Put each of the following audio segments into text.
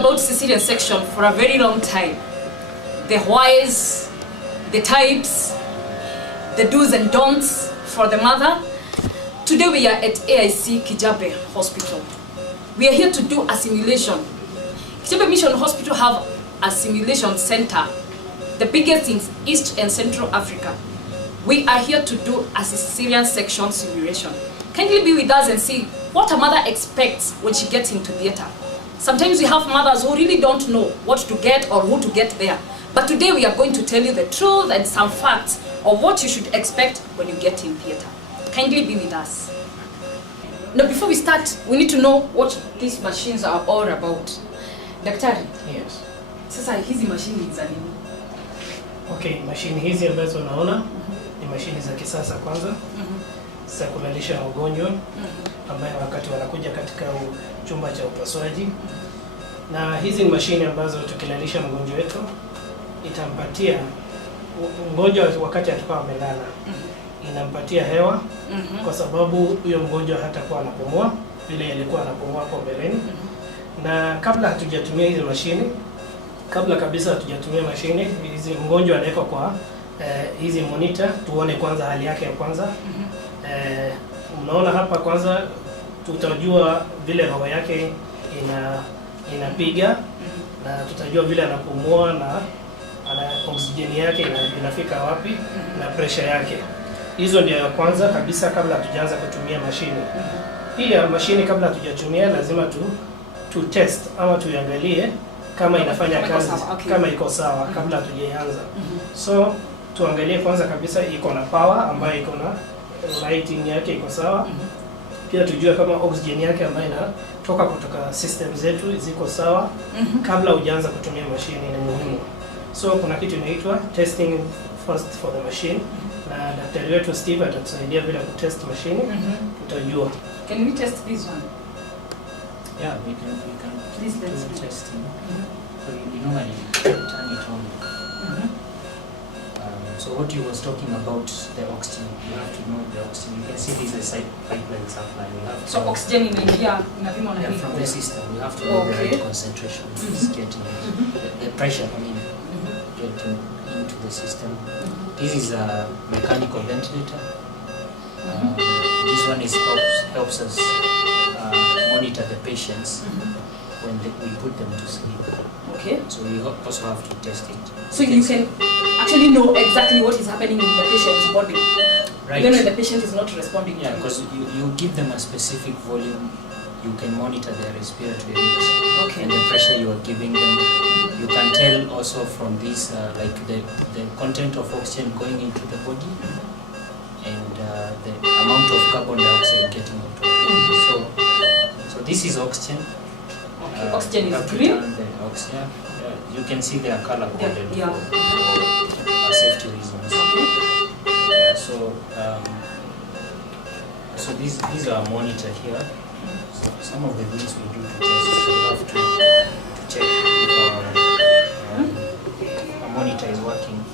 about Caesarean section for a very long time. The whys, the types, the do's and don'ts for the mother. Today we are at AIC Kijabe Hospital. We are here to do a simulation. Kijabe Mission Hospital have a simulation center, the biggest in East and Central Africa. We are here to do a Caesarean section simulation. Kindly be with us and see what a mother expects when she gets into theater. Sometimes we have mothers who really don't know what to get or who to get there. But today we are going to tell you the truth and some facts of what you should expect when you get in theater. Kindly be with us. Now before we start, we need to know what these machines are all about. Daktari. Yes. Sasa hizi machine za nini? Okay, machine hizi ambazo unaona ni machine za kisasa kwanza. Za kulalisha wagonjwa ambayo wakati wanakuja katika chumba cha upasuaji. Na hizi ni mashine ambazo tukilalisha mgonjwa wetu itampatia mgonjwa wakati atakuwa amelala. Inampatia hewa kwa sababu huyo mgonjwa hatakuwa anapumua vile alikuwa anapumua hapo mbeleni. Na kabla hatujatumia hizi mashine, kabla kabisa hatujatumia mashine hizi, mgonjwa anawekwa kwa hizi monitor tuone kwanza hali yake ya kwanza. Unaona hapa kwanza tutajua vile roho yake inapiga na tutajua vile anapumua na oksijeni yake inafika wapi na pressure yake. Hizo ndio ya kwanza kabisa kabla hatujaanza kutumia mashine. Pia mashine kabla hatujatumia lazima tu test ama tuangalie kama inafanya kazi, kama iko sawa kabla hatujaanza. So tuangalie kwanza kabisa iko na power ambayo iko na lighting yake iko sawa. Pia tujue kama oxygen yake ambayo inatoka kutoka system zetu ziko sawa kabla hujaanza kutumia machine. Ni muhimu. So kuna kitu inaitwa testing first for the machine, na daktari wetu Steve atatusaidia vile kutest machine. Tutajua. Can we test this one? Yeah, we can Please do let's testing. So you normally turn it on. So what you was talking about, the oxygen, you have to know the oxygen. You can see this is a side pipeline supply. We have to, so oxygen inaingia inapima na from the system. We have to know the right concentration is getting the pressure. I mean, getting into the system. This is a mechanical ventilator. This one helps us monitor the patients when we put them to sleep. Okay. So we also have to test it. So you can actually know exactly what is happening in the patient's body, right, even when the patient is not responding. Yeah, because you give them a specific volume, you can monitor their respiratory rate, okay, and the pressure you are giving them. You can tell also from this, like the content of oxygen going into the body and the amount of carbon dioxide getting out of the body. So this is oxygen. Okay, oxygen is green. Oxygen. You can see they are color coded for safety reasons. Okay. Yeah, so these are monitor here. So some of the things we do to test, we have to check if our monitor is working.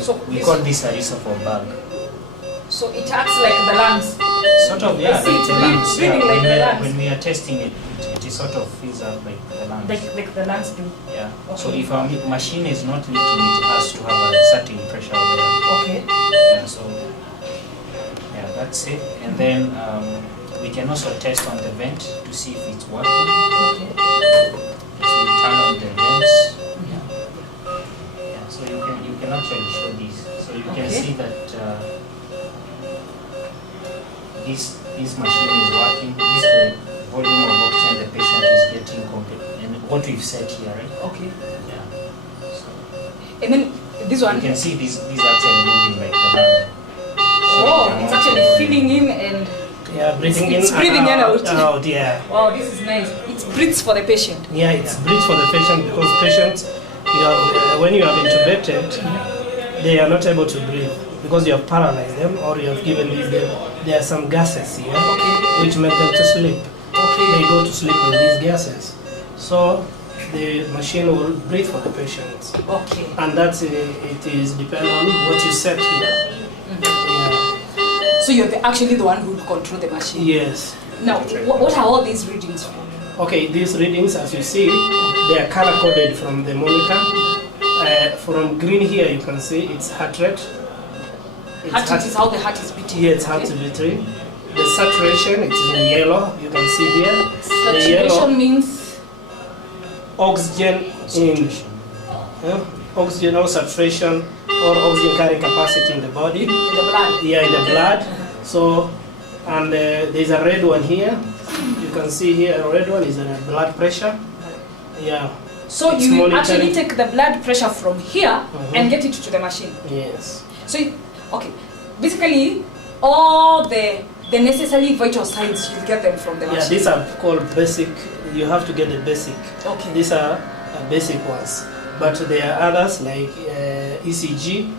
So we call this a reservoir bag. So it acts like the lungs. Sort of, yeah, it's the lungs. breathing like the lungs. When we are testing it, it sort of fills up like the lungs. Like the lungs do. Yeah. Okay. So if our machine is not leaking, it has to have a certain pressure there. Okay. Yeah, so yeah, that's it. And then we can also test on the vent to see if it's working. Okay. So you turn on the vents. Yeah. So you can actually show these. So you can see that this machine is working. This is the volume of oxygen the patient is getting and what we've set here, right? Okay. Yeah. So and then this one. you can see these actually moving like the lung. Oh, it's actually filling in and breathing in. It's breathing in and out. Yeah. Wow, this is nice. It breathes for the patient. Yeah, it's breathes for the patient because patients, when you have intubated, they are not able to breathe because you have paralyzed them or you have given them. There are some gases here, which make them to sleep. Okay. They go to sleep with these gases. So the machine will breathe for the patients. Okay. And that's it is depend on what you set here. Yeah. So you're actually the one who will control the machine. Yes. Now, what are all these readings for? Okay, these readings, as you see, they are color coded from the monitor. From green here, you can see it's heart rate. Heart rate is how the heart is beating. Yeah, it's heart beating. The saturation, it's in yellow. You can see here. Saturation means oxygen in oxygen or saturation or oxygen carrying capacity in the body. in the blood. Yeah, in the blood. So, and there's a red one here. You can see here a red one is a blood pressure. Yeah. So It's you monitoring. actually take the blood pressure from here and get it to the machine. Yes. So, okay, basically all the necessary vital signs you get them from the Yeah, machine. these are called basic. You have to get the basic. Okay. These are basic ones. But there are others like ECG.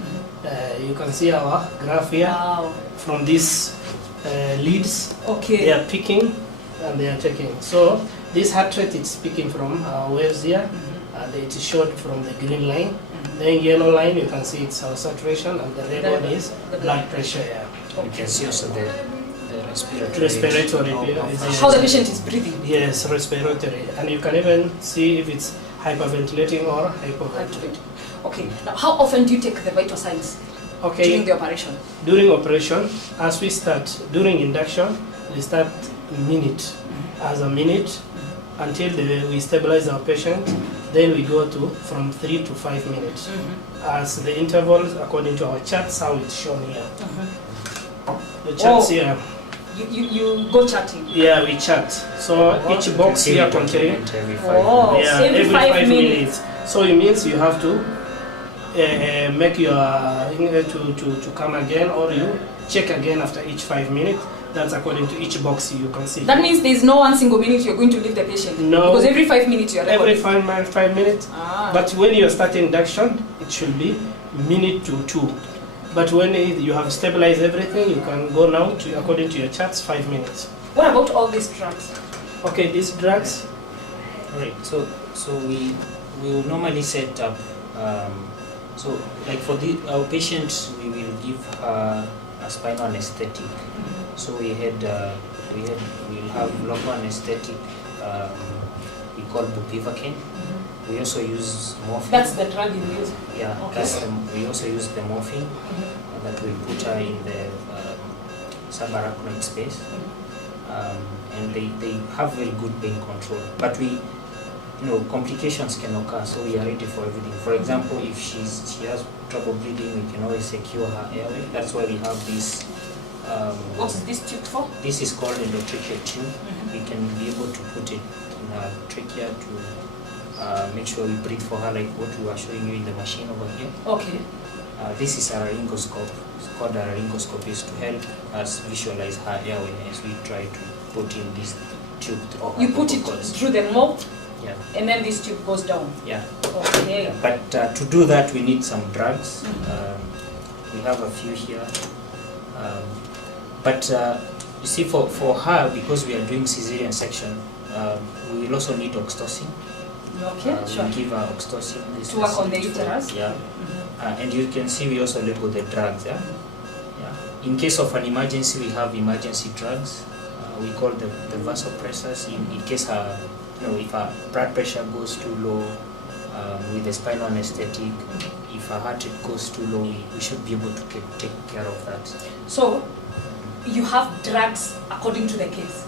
You can see our graph here. Wow. From these leads. Okay. They are picking and they are taking. So this heart rate is picking from our waves here, and it is showed from the green line. Then yellow line, you can see it's our saturation, and the red one is the blood pressure. Yeah. You can see also the respiratory. Respiratory. How the patient is breathing. Yes, respiratory, and you can even see if it's hyperventilating or hypoventilating. Okay. Now, how often do you take the vital signs during Okay, the operation? during operation, as we start during induction, we start minute as a minute until we stabilize our patient. Then we go to from 3 to 5 minutes as the intervals according to our charts, how it's shown here. The charts here. You go chatting. Yeah, we chart. So each box here contains every 5 Oh. minutes. yeah, every every 5 5 minutes. minutes. So it means you have to make your to come again, or you check again after each 5 minutes. That's according to each box you can see. That means there's no 1 single minute you're going to leave the patient. No. Because every 5 minutes you're Every recording. 5 minutes. Ah. But when you're starting induction, it should be minute to 2. But when you have stabilized everything, you can go now to according to your charts 5 minutes. What about all these drugs? Okay, these drugs. Alright, so we will normally set up. So like for our patients, we will give her a spinal anesthetic. So we'll have local anesthetic. We call bupivacaine. We also use morphine. That's the drug you use. Yeah, Okay. we also use the morphine that we put her in the subarachnoid space, and they have very good pain control. But complications can occur, so we are ready for everything. For example, if she has trouble breathing, we can always secure her airway. That's why we have this. What is this tube for? This is called endotracheal tube. We can be able to put it in her trachea to make sure we breathe for her, like what we were showing you in the machine over here. Okay. This is a laryngoscope. It's called a laryngoscope. Is to help us visualize her airway as we try to put in this tube through her You put it vocal cords. through the mouth, Yeah, and then this tube goes down. yeah. Okay. But to do that, we need some drugs. We have a few here. But you see, for her, because we are doing Caesarean section, we will also need oxytocin. Okay, sure. We give her oxytocin. This To work is on the for- uterus? Yeah. And you can see we also label the drugs. Yeah. Yeah. In case of an emergency, we have emergency drugs. We call them the vasopressors. In case her, if her blood pressure goes too low, with the spinal anesthetic, if her heart rate goes too low, we should be able to take care of that. So, you have drugs according to the case.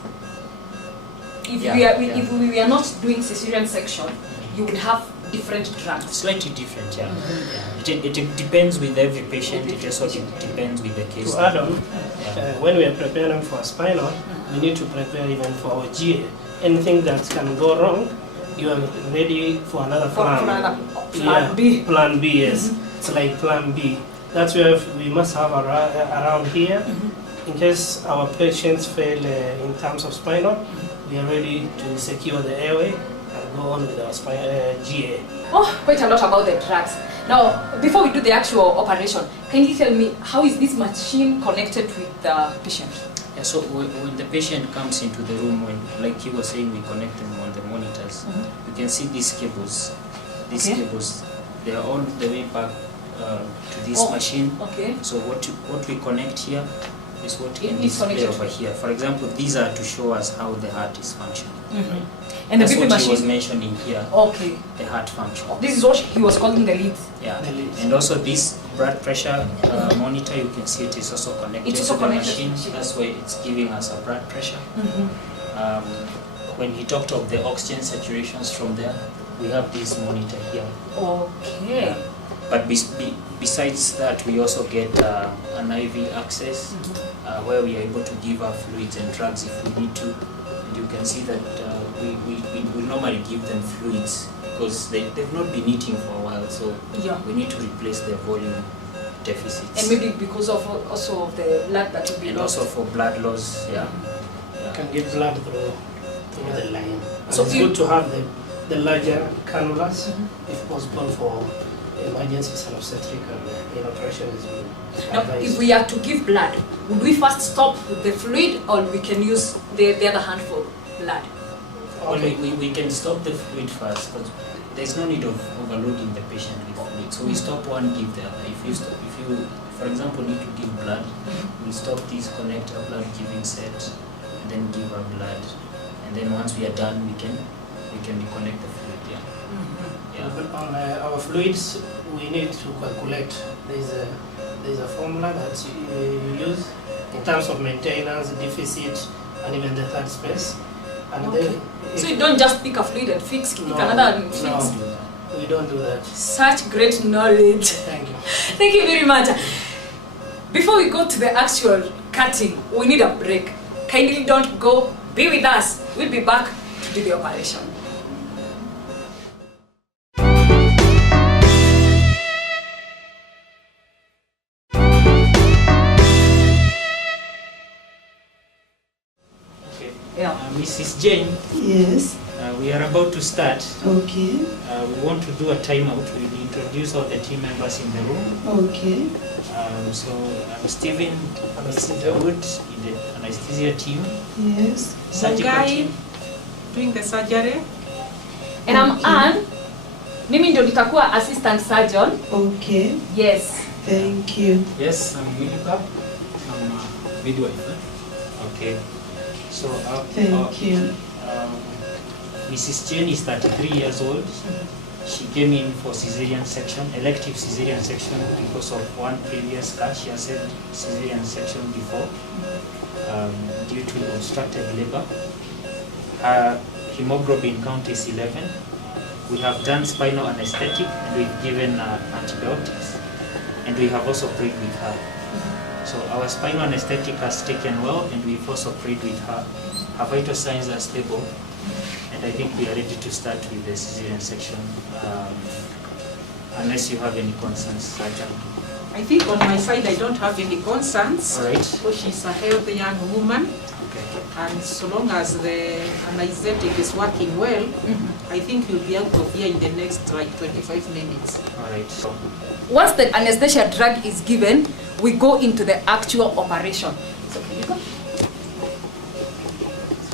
If we are not doing cesarean section, you would have different drugs. Slightly different, yeah. Yeah. It depends with every patient. It also depends with the case. To add on, when we are preparing for spinal, we need to prepare even for our GA. Anything that can go wrong, you are ready for another plan. Plan B. Plan B, yes. It's like plan B. That's where we must have around here. In case our patients fail in terms of spinal, we are ready to secure the airway and go on with our GA. Oh, quite a lot about the drugs. Now, before we do the actual operation, can you tell me how is this machine connected with the patient? Yeah, so when the patient comes into the room, like you were saying, we connect them on the monitors. You can see these cables. These cables, they are all the way back to this machine. Okay. So what we connect here is what It can is display connected over to- here. For example, these are to show us how the heart is functioning. Right? And the That's BP what he was machine. mentioning here, Okay. the heart function. This is what he was calling the leads. Yeah, The leads. and also this blood pressure monitor, you can see it is also connected It's also to the connected to machine. the machine. That's why it's giving us a blood pressure. Mm-hmm. When he talked of the oxygen saturations from there, we have this monitor here. Okay. But besides that, we also get an IV access where we are able to give our fluids and drugs if we need to. And you can see that we normally give them fluids because they've not been eating for a while, so Yeah. we need to replace their volume deficits. And maybe because of also of the blood that will be And lost. also for blood loss, yeah. You can get blood through the line. And So it's you- good to have the larger cannulas, if possible, for emergencies and obstetric and operation is good. Now, if we are to give blood, would we first stop with the fluid or we can use the other hand for blood? Well, Okay. we can stop the fluid first, but there's no need of overloading the patient with fluid. So we stop one, give the other. If you, for example, need to give blood, we'll stop this, connect a blood giving set, and then give our blood. And then once we are done, we can reconnect the fluid. Yeah. Yeah. But on our fluids, we need to calculate. There's a formula that you use in terms of maintenance, deficit, and even the third space. And Okay. then So you don't just pick a fluid and fix, pick another and fix. No, we don't do that. Such great knowledge. Thank you. Thank you very much. Before we go to the actual cutting, we need a break. Kindly don't go. Be with us. We'll be back to do the operation. Okay. Yeah. Mrs. Jane, Yes, we are about to start. okay, We want to do a timeout. We'll introduce all the team members in the room. okay, So I'm Stephen, Mr. Wood in the anesthesia team, yes, surgical Guy team. doing the surgery. And I'm Anne. Mimi ndio nitakuwa assistant surgeon. okay, Yes. thank you. Yes, I'm Wilika. I'm a midwife. Okay. So Thank you. Mrs. Jane is 33 years old. She came in for cesarean section, elective cesarean section, because of one previous cut. She has had cesarean section before due to obstructed labor. Her hemoglobin count is 11. We have done spinal anesthetic and we've given antibiotics, and we have also prayed with her. So our spinal anesthetic has taken well, and we've also prayed with her. Her vital signs are stable, and I think we are ready to start with the cesarean section, unless you have any concerns, Surgeon. I think on my side I don't have any concerns. All right. So she's a healthy young woman, Okay. and so long as the anesthetic is working well, I think you'll be out of here in the next like 25 minutes. All right. So, Once the anesthesia drug is given, we go into the actual operation. So can you go?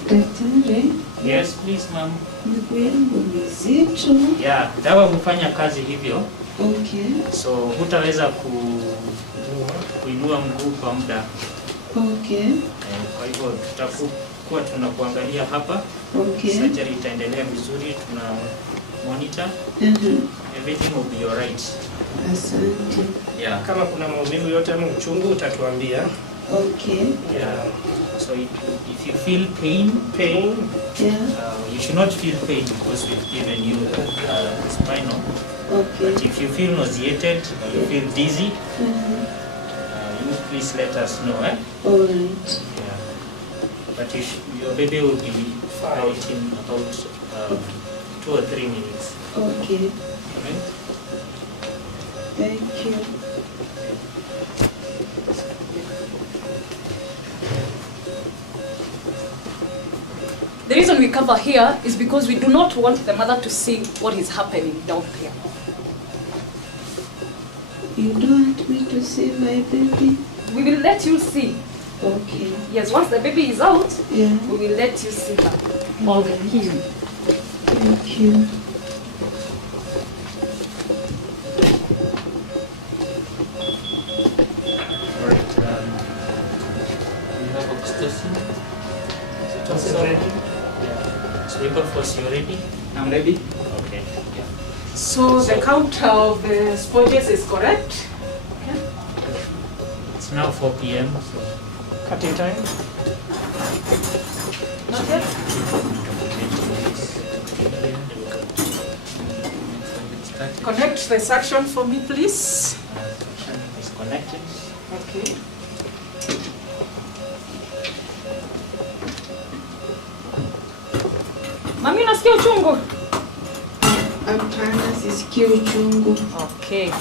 Daktari, yes, please, ma'am. miguu yangu mizito. Yeah, dawa hufanya kazi hivyo, Okay, so hutaweza kuinua mguu kwa muda. okay, Kwa hivyo tutakuwa tunakuangalia hapa. okay. Surgery itaendelea vizuri, tuna monitor. Everything will be alright. Asante. Yeah. Kama kuna maumivu yote ama uchungu utatuambia. Okay, Yeah. So if you feel pain, yeah, you should not feel pain because we've given you spinal. okay. But if you feel nauseated, or you feel dizzy, you please let us know. All right. Yeah. But your baby will be out in about 2 or 3 minutes. Okay, Right? thank you. The reason we cover here is because we do not want the mother to see what is happening down there. You don't want me to see my baby? We will let you see. Okay, Yes, once the baby is out, yeah, we will let you see her. All the healing. thank you. Alright. Tosin. Tosin ready? Yeah. So Wilberforce, you ready? I'm ready. Okay. Yeah. So the count of the sponges is correct. It's now 4 p.m. So Cutting time. Not yet? Connect the suction for me, please. Suction is connected. Okay. Mami, unasikia uchungu? Hapana, sisikii uchungu. Okay.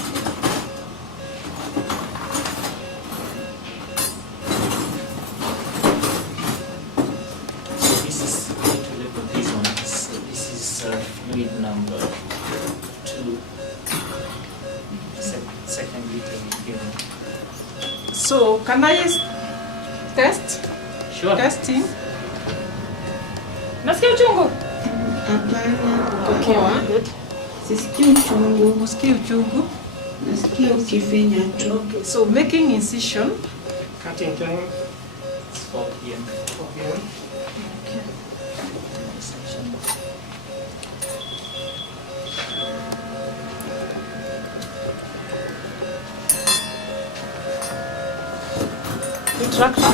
So this is going to label these ones. So this is fluid number 2. Second liter we've given. So can I test? Sure. Testing. Unasikia uchungu? Hapana, Okay. sisikii uchungu. Usikii uchungu. Nasikia ukifinya tu. Okay. So making incision. Cutting time. It's 4 p.m. 4 p.m. Section. Retractor.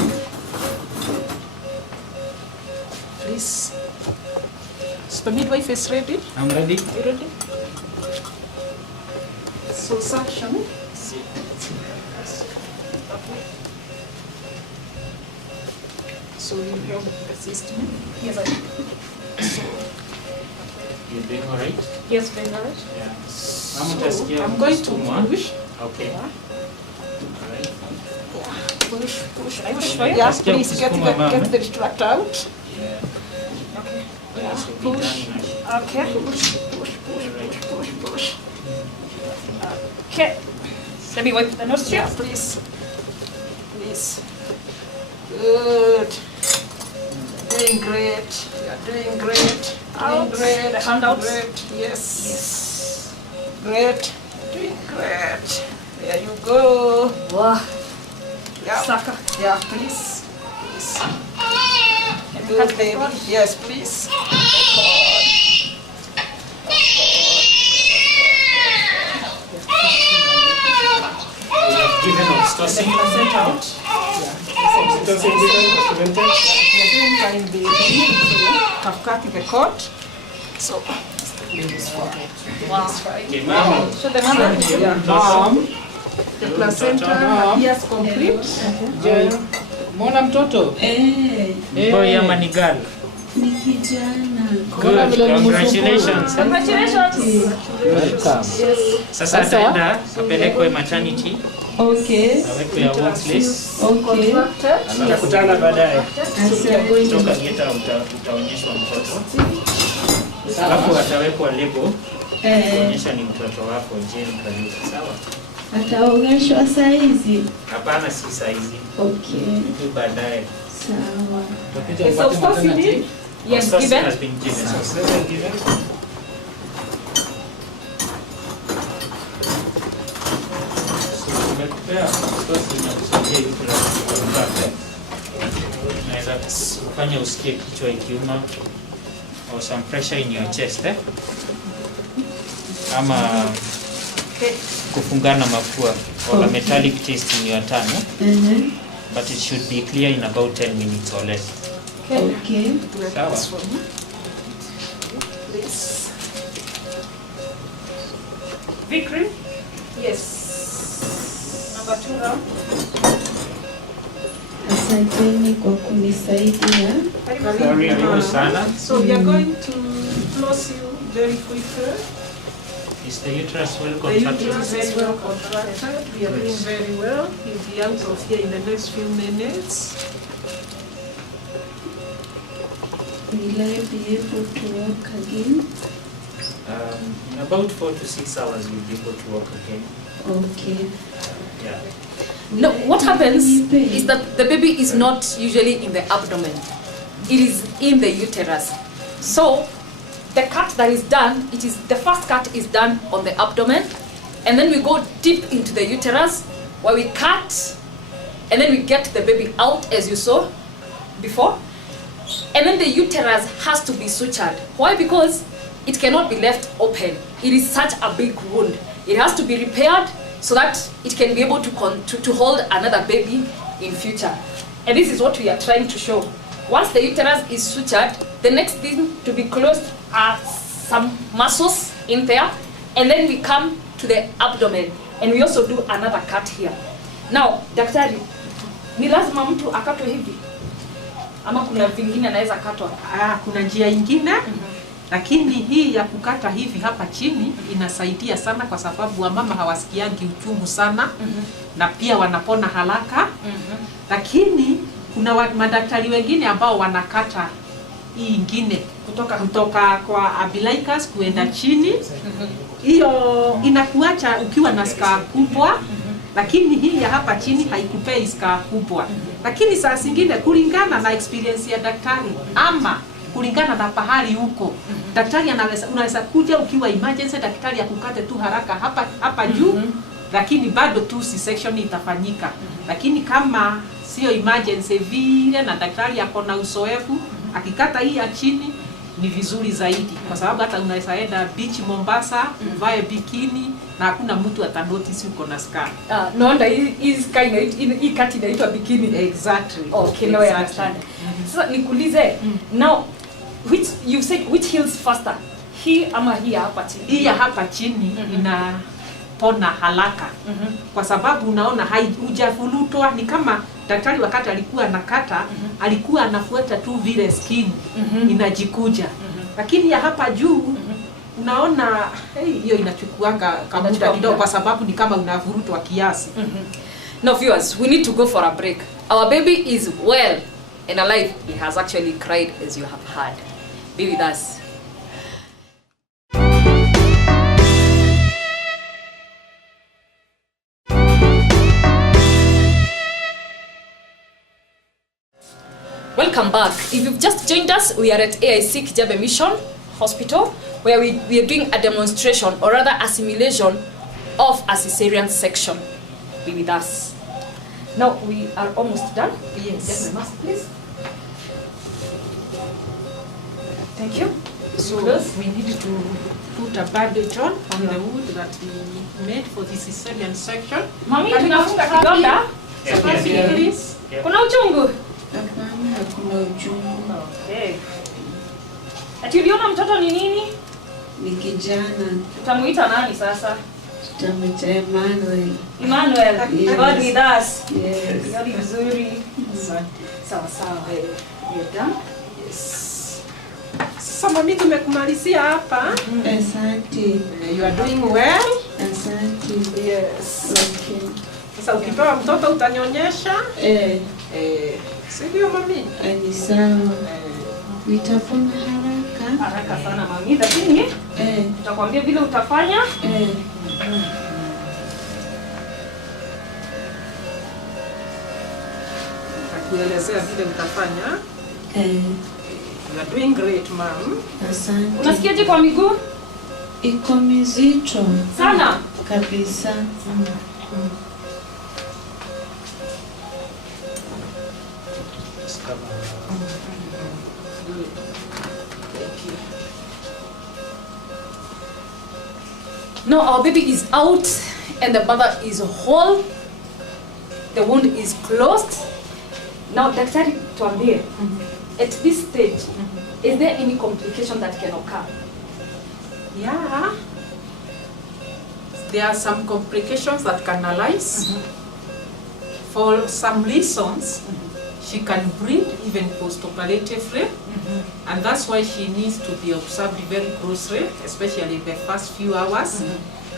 Please. So the midwife is ready. I'm ready. You ready? So suction. See. So you help the system. Yes, I You're doing all right? Yes, very right. Yeah. So Utasikia I'm going to kusukuma. push. Okay. Yeah. All right. Push, push, I push push. for you? Yeah, Nasikia please get kusukuma, mama. the retractor out. Yeah. Okay. Yeah. So be Push. done now. Okay. Push, push, push, All right. push, push. Okay. Let me wipe the nostrils. Yeah, please. Please. Good. Doing great. You're doing great. Doing Out. great. The hand out. Great. Yes. Great. Doing great. There you go. Wow. Yeah. Sucker. Yeah, please. Please. Can you Good, cut the baby. cord? Yes, please. We have given oxytocin out. Oxytocin given, documented. You're doing fine, baby. So, have cut the cord. So, Wow. Okay, mom. So the mother. yeah, mom. The placenta appears complete. Je, mbona mtoto? Eh, Boy ama ni girl? ni kijana. Good. Congratulations. Congratulations. Welcome. Sasa ataenda apelekwe maternity, Okay, awekwe ya warm place. okay. Tutakutana baadaye. Asante. Kutoka Geta utaonyeshwa mtoto. Alafu atawekwa lebo kuonyesha ni mtoto wako Jane Kaluta. Sawa? Ataogeshwa saa hizi? Hapana, si saizi. Okay, Tu baadaye. sawa. Tutakuja Okay, so upate first you maternity. need. Yes, Oxytocin given. has been given. Oxytocin given. So tumekupea oxytocin na kusaidia uterus kukontrakt. Unaweza kufanya usikie kichwa ikiuma or some pressure in your chest ama kufungana mapua or a metallic taste in your tongue, but it should be clear in about 10 minutes or less. Okay. Sawa. Please. Victory. Yes. Number 2 round. Asanteni kwa kunisaidia. Karibu sana. So we are going to close you very quickly. Is the uterus well The contracted? uterus is well contracted. We are doing very well. You'll be out of here in the next few minutes. Will I be able to walk again? In about 4 to 6 hours you'll be able to walk again. Okay. Yeah. No, what happens is that the baby is not usually in the abdomen. It is in the uterus. So the cut that is done, it is the first cut is done on the abdomen, and then we go deep into the uterus where we cut, and then we get the baby out as you saw, before. And then the uterus has to be sutured. Why? Because it cannot be left open. It is such a big wound. It has to be repaired so that it can be able to hold another baby in future. And this is what we are trying to show. Once the uterus is sutured, the next thing to be closed are some muscles in there, and then we come to the abdomen, and we also do another cut here. Now, daktari, ni lazima mtu akatwe hivi? Ama kuna vingine anaweza katwa? Kuna njia ingine, lakini hii ya kukata hivi hapa chini inasaidia sana kwa sababu wamama hawasikiangi uchungu sana, na pia wanapona haraka. Lakini kuna madaktari wengine ambao wanakata hii ingine kutoka kwa umbilicus kuenda chini. Hiyo inakuacha ukiwa na scar kubwa, lakini hii ya hapa chini haikupei scar kubwa. Lakini saa zingine kulingana na experience ya daktari ama kulingana na pahali huko, daktari unaweza kuja ukiwa emergency, daktari akukate tu haraka hapa juu, lakini bado tu C-section itafanyika. Lakini kama sio emergency vile na daktari ako na uzoefu, akikata hii ya chini ni vizuri zaidi, kwa sababu hata unaweza enda beach Mombasa, uvae bikini na hakuna mtu atanotice uko na scar. No wonder hii kati inaitwa bikini. Exactly. Okay, now I understand. So nikuulize, now you said which heals faster? Hii ama hii hapa chini? Hii hapa chini inapona haraka. Kwa sababu unaona haijafulutwa, ni kama daktari wakati alikuwa anakata alikuwa anafuata tu vile skin inajikuja. Lakini ya hapa juu unaona hiyo inachukuanga muda kidogo kwa sababu ni kama unavurutwa kiasi. Now viewers, we need to go for a break. Our baby is well and alive. He has actually cried, as you have heard. Be with us. Welcome back. If you've just joined us, we are at AIC Kijabe Mission Hospital, where we are doing a demonstration, or rather a simulation of a Caesarean section. Be with us. Now we are almost done. Yes. Get my mask, please. Thank you. So we need to put a bandage on the wood that we made for the Caesarean section. Mami, tunafunga kidonda. Please. Kuna uchungu? Hapana, hakuna uchungu. Okay. Ati uliona mtoto ni nini? Ni kijana. Tutamuita nani sasa? Tutamuita Emmanuel. Emmanuel. Yes. God with us. Yes. God is vizuri. Sawa sawa. You're done? Yes. Sasa mami tumekumalizia hapa. Asante. You are doing well. Asante. Yes. Okay. Sasa ukipewa mtoto utanyonyesha? Sio mami? Ni sawa. Nitapona haraka. Haraka sana mami, lakini tutakwambia vile utafanya. Kuelezea vile utafanya. You are doing great, ma'am. Asante. Unasikiaje kwa miguu? Iko mizito Sana. kabisa. Now our baby is out and the mother is whole. The wound is closed. Now daktari tuambie, at this stage, is there any complication that can occur? Yeah. There are some complications that can arise. For some reasons, she can breathe even post-operatively, and that's why she needs to be observed very closely, especially the first few hours.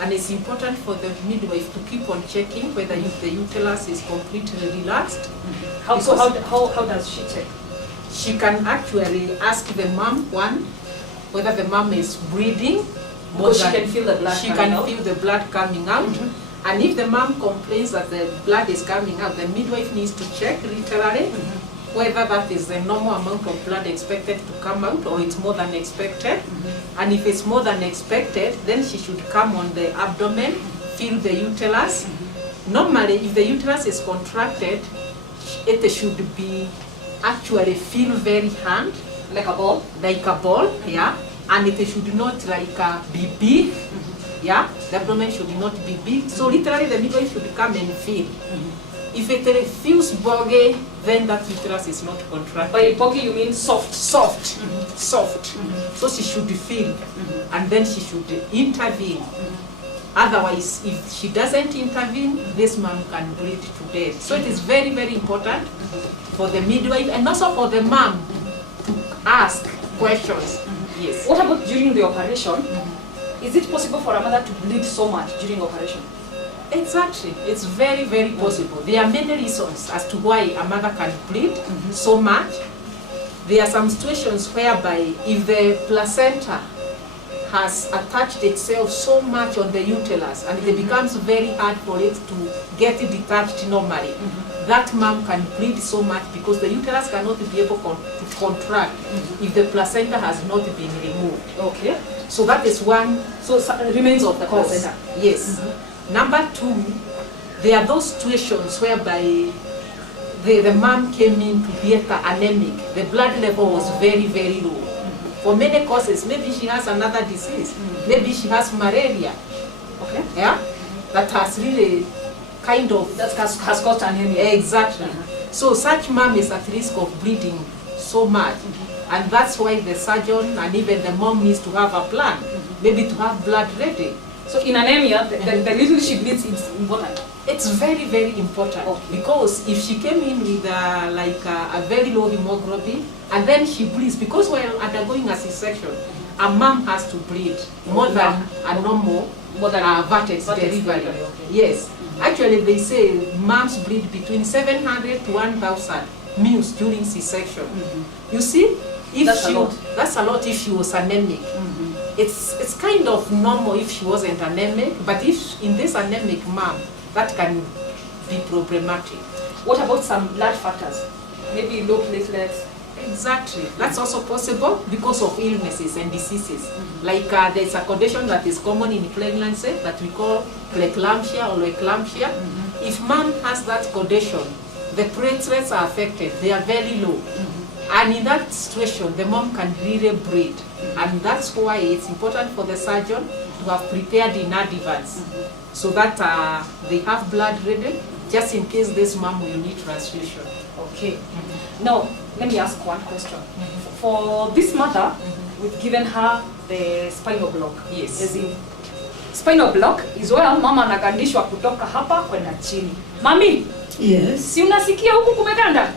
And it's important for the midwife to keep on checking whether the uterus is completely relaxed. How does she check? She can actually ask the mom, whether the mom is breathing. Because she can feel the blood She coming can out. feel the blood coming out. And if the mom complains that the blood is coming out, the midwife needs to check literally whether that is the normal amount of blood expected to come out or it's more than expected. And if it's more than expected, then she should come on the abdomen, feel the uterus. Normally, if the uterus is contracted, it should be actually feel very hard, Like a ball? like a ball, yeah, and it should not like be big, yeah, the abdomen should not be big, so literally the midwife should come and feel. If it feels boggy, then that uterus is not contracted. By boggy you mean soft? Soft, soft. So she should feel, and then she should intervene. Otherwise, if she doesn't intervene, this mom can bleed to death. So it is very, very important for the midwife and also for the mom to ask questions. Yes. What about during the operation? Is it possible for a mother to bleed so much during operation? Exactly. It's very, very possible. There are many reasons as to why a mother can bleed so much. There are some situations whereby if the placenta has attached itself so much on the uterus and it becomes very hard for it to get it detached normally, that mom can bleed so much because the uterus cannot be able to contract if the placenta has not been removed. Okay. So that is one. So remains of the cause. placenta. Yes. Number two, there are those situations whereby the mom came into theater anemic. The blood level was very, very low. For many causes, maybe she has another disease. Maybe she has malaria. Okay. Yeah? That has really kind of... That has caused anemia. Exactly. So such mom is at risk of bleeding so much. And that's why the surgeon and even the mom needs to have a plan. Maybe to have blood ready. So in anemia, the little she bleeds is important. It's very, very important because if she came in with a very low hemoglobin and then she bleeds, because while undergoing a C-section, a mom has to bleed more than a normal vertex delivery. Okay. Yes. Actually, they say moms bleed between 700 to 1,000 mils during C-section. You see, if that's a lot if she was anemic. It's kind of normal if she wasn't anemic, but if in this anemic mom, that can be problematic. What about some blood factors? Maybe low platelets? Exactly. That's also possible because of illnesses and diseases. Like there's a condition that is common in pregnancy that we call preeclampsia or eclampsia. If mom has that condition, the platelets are affected. They are very low. And in that situation, the mom can really bleed. And that's why it's important for the surgeon to have prepared in advance so that they have blood ready, just in case this mom will need transfusion. Okay. Now, let me ask one question. For this mother, we've given her the spinal block. Yes. As in, spinal block is where mama anagandishwa kutoka hapa kwenda chini. Mami, Yes. si unasikia huku kumeganda?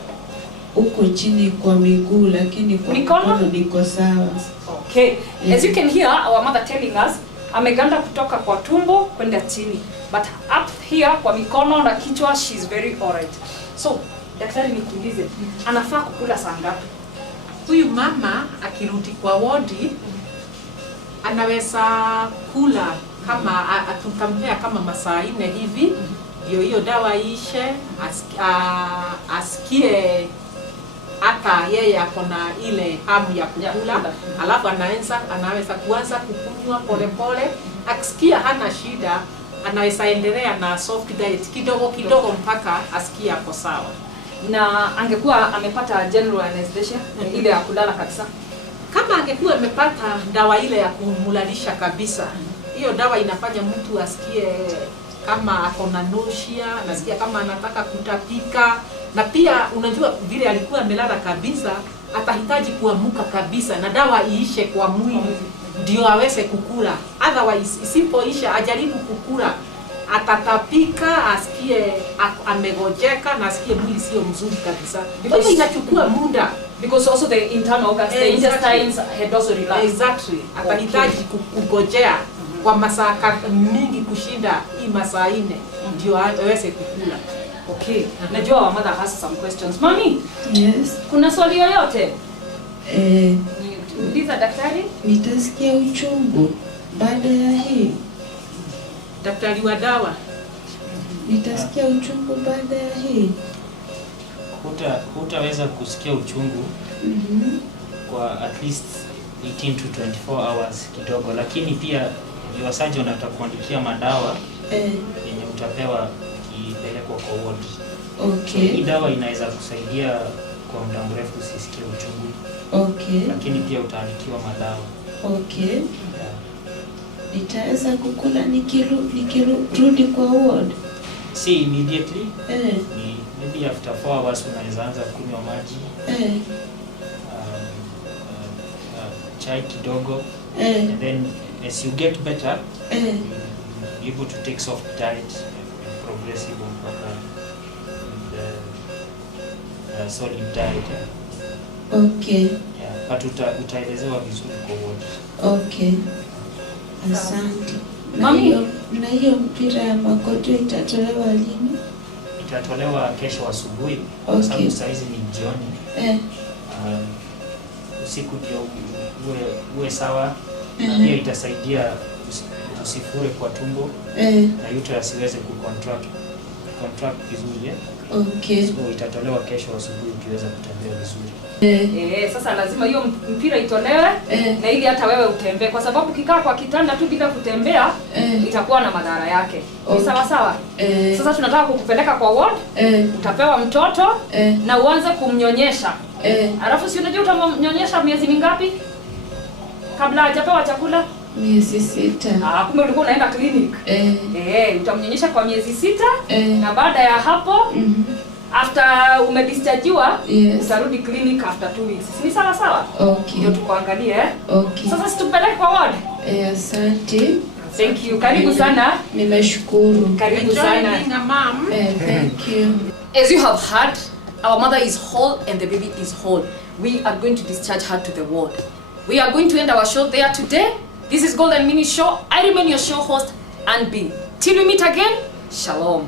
Uko chini kwa miguu lakini kwa mikono niko sawa. Okay. As you can hear our mother telling us, ameganda kutoka kwa tumbo kwenda chini. But up here kwa mikono na kichwa she's very alright. So, daktari nikuulize, anafaa kukula saa ngapi? Huyu mama akirudi kwa wodi anaweza kula kama atukamea kama masaa 4 hivi ndio hiyo dawa ishe, asikie hata yeye akona ile hamu ya kukula, alafu anaweza kuanza kukunywa polepole. Akisikia hana shida, anaweza endelea na soft diet kidogo kidogo mpaka asikie ako sawa. Na angekuwa amepata general anesthesia ile ya kulala kabisa. Kama angekuwa amepata dawa ile ya kumulalisha kabisa, hiyo dawa inafanya mtu asikie kama akona nausea, anasikia kama anataka kutapika, na pia unajua vile alikuwa amelala kabisa, atahitaji kuamuka kabisa na dawa iishe kwa mwili ndio aweze kukula. Otherwise isipoisha ajaribu kukula, atatapika, asikie amegojeka na asikie mwili sio mzuri kabisa. Because inachukua muda. Because also the internal organs, the intestines had also relaxed. Exactly. Atahitaji kugojea kwa masaa mingi kushinda hii masaa 4 ndio aweze kukula. Okay. Najua our mother has some questions. Mami? Yes. Kuna swali yoyote? Uliza daktari? Nitasikia uchungu baada ya hii. Daktari wa dawa. Nitasikia uchungu baada ya hii. Hutaweza kusikia uchungu kwa at least 18 to 24 hours kidogo, lakini pia your surgeon atakuandikia madawa yenye utapewa ikipelekwa kwa ward. Okay. Hii dawa inaweza kusaidia kwa muda mrefu usisikie uchungu. Okay. Lakini pia utaandikiwa madawa. Okay. Yeah. Nitaweza kukula nikirudi kwa ward? Si immediately. Ni maybe after 4 hours unaweza anza kunywa maji. Chai kidogo. And then as you get better, you'll be able to take soft diet and progressive mpaka solid diet. Okay. Yeah, but utaelezewa vizuri kwa ward. Okay. Asante. Mami, na hiyo mpira ya makoto itatolewa lini? Itatolewa kesho asubuhi. Okay. Sababu saa hizi ni jioni. Usiku ndio uwe sawa. Na pia itasaidia usifure kwa tumbo. Na uterus iweze contract vizuri. Okay. So itatolewa kesho asubuhi ukiweza kutembea vizuri. Sasa lazima hiyo mpira itolewe na ili hata wewe utembee, kwa sababu ukikaa kwa kitanda tu bila kutembea itakuwa na madhara yake. Ni sawa sawa? Sasa tunataka kukupeleka kwa ward, utapewa mtoto na uanze kumnyonyesha. Alafu si unajua utamnyonyesha miezi mingapi kabla hajapewa chakula? Miezi 6. Kumbe ulikuwa unaenda clinic. Utamnyonyesha kwa miezi 6 na baada ya hapo after umedischargewa, utarudi clinic after 2 weeks. Ni sawa sawa? Okay. Ndio tukuangalie. Okay. Sasa situpeleke kwa ward. Asante. Thank you. Karibu sana. Nimeshukuru. Karibu sana. Being a mom. Thank you. As you have heard, our mother is whole and the baby is whole. We are going to discharge her to the ward. We are going to end our show there today. This is Golden Mini Show. I remain your show host, Ann B. Till we meet again, Shalom.